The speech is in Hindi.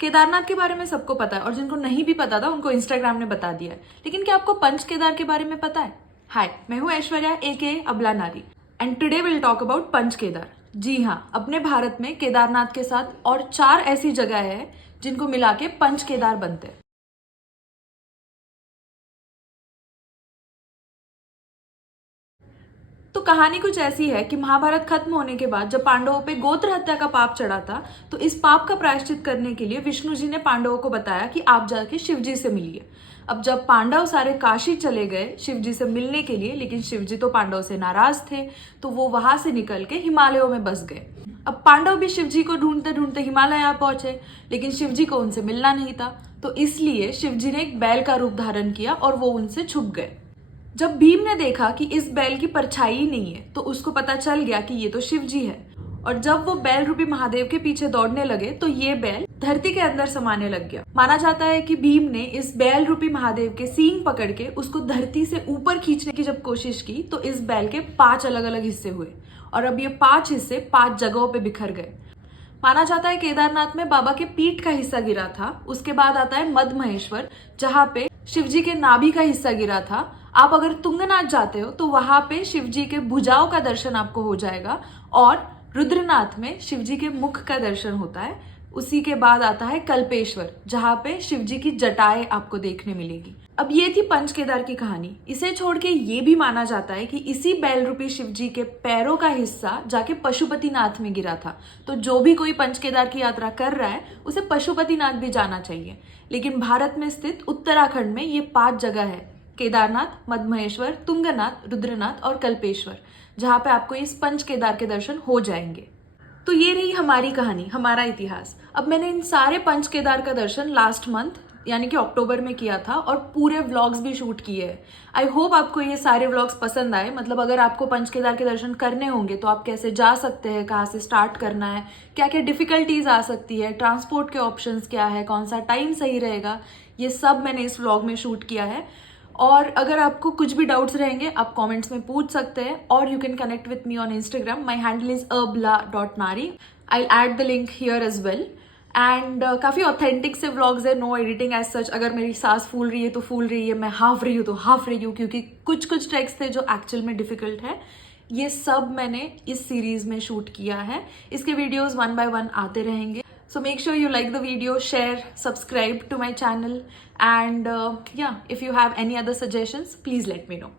केदारनाथ के बारे में सबको पता है और जिनको नहीं भी पता था उनको इंस्टाग्राम ने बता दिया है, लेकिन क्या आपको पंच केदार के बारे में पता है? हाय, मैं हूँ ऐश्वर्या एके अबला नारी and today will talk about Panch Kedar. जी हाँ, अपने भारत में केदारनाथ के साथ और 4 ऐसी जगह है जिनको मिला के पंच केदार बनते हैं। तो कहानी कुछ ऐसी है कि महाभारत खत्म होने के बाद जब पांडवों पे गोत्र हत्या का पाप चढ़ा था, तो इस पाप का प्रायश्चित करने के लिए विष्णु जी ने पांडवों को बताया कि आप जाके शिव जी से मिलिए। अब जब पांडव सारे काशी चले गए शिव जी से मिलने के लिए, लेकिन शिव जी तो पांडव से नाराज थे, तो वो वहां से निकल के हिमालयों में बस गए। अब पांडव भी शिव जी को ढूंढते ढूंढते हिमालय आ पहुंचे, लेकिन शिव जी को उनसे मिलना नहीं था, तो इसलिए शिव जी ने एक बैल का रूप धारण किया और वो उनसे छुप गए। जब भीम ने देखा कि इस बैल की परछाई ही नहीं है, तो उसको पता चल गया कि ये तो शिव जी है। और जब वो बैल रूपी महादेव के पीछे दौड़ने लगे तो ये बैल धरती के अंदर समाने लग गया। माना जाता है कि भीम ने इस बैल रूपी महादेव के सींग पकड़ के उसको धरती से ऊपर खींचने की जब कोशिश की, तो इस बैल के 5 अलग अलग हिस्से हुए और अब ये 5 हिस्से 5 जगहों पे बिखर गए। माना जाता है केदारनाथ में बाबा के पीठ का हिस्सा गिरा था। उसके बाद आता है मद महेश्वर, जहाँ पे शिवजी के नाभि का हिस्सा गिरा था। आप अगर तुंगनाथ जाते हो तो वहां पे शिवजी के भुजाओं का दर्शन आपको हो जाएगा और रुद्रनाथ में शिवजी के मुख का दर्शन होता है। उसी के बाद आता है कल्पेश्वर, जहाँ पे शिवजी की जटाएं आपको देखने मिलेगी। अब ये थी पंच केदार की कहानी। इसे छोड़ के ये भी माना जाता है कि इसी बैल रूपी शिवजी के पैरों का हिस्सा जाके पशुपतिनाथ में गिरा था। तो जो भी कोई पंच केदार की यात्रा कर रहा है उसे पशुपतिनाथ भी जाना चाहिए। लेकिन भारत में स्थित उत्तराखंड में ये 5 जगह है: केदारनाथ, मदमहेश्वर, तुंगनाथ, रुद्रनाथ और कल्पेश्वर, जहाँ पे आपको इस पंच केदार के दर्शन हो जाएंगे। तो ये रही हमारी कहानी, हमारा इतिहास। अब मैंने इन सारे पंच केदार का दर्शन लास्ट मंथ यानी कि अक्टूबर में किया था और पूरे व्लॉग्स भी शूट किए हैं। आई होप आपको ये सारे व्लॉग्स पसंद आए। मतलब अगर आपको पंच केदार के दर्शन करने होंगे तो आप कैसे जा सकते हैं, कहाँ से स्टार्ट करना है, क्या क्या डिफिकल्टीज आ सकती है, ट्रांसपोर्ट के ऑप्शंस क्या है, कौन सा टाइम सही रहेगा, ये सब मैंने इस व्लॉग में शूट किया है। और अगर आपको कुछ भी डाउट्स रहेंगे आप कमेंट्स में पूछ सकते हैं और you can connect with me on Instagram. My handle is abla.nari. I add the link here as well. And काफ़ी ऑथेंटिक से व्लॉग्स है, नो एडिटिंग एज सच। अगर मेरी सांस फूल रही है तो फूल रही है, मैं हाफ रही हूँ तो हाफ रही हूँ, क्योंकि कुछ कुछ ट्रैक्स थे जो एक्चुअल में डिफिकल्ट है। ये सब मैंने इस सीरीज में शूट किया है। इसके वीडियोज 1 by 1 आते रहेंगे। So make sure you like the video, share, subscribe to my channel, and yeah, if you have any other suggestions, please let me know.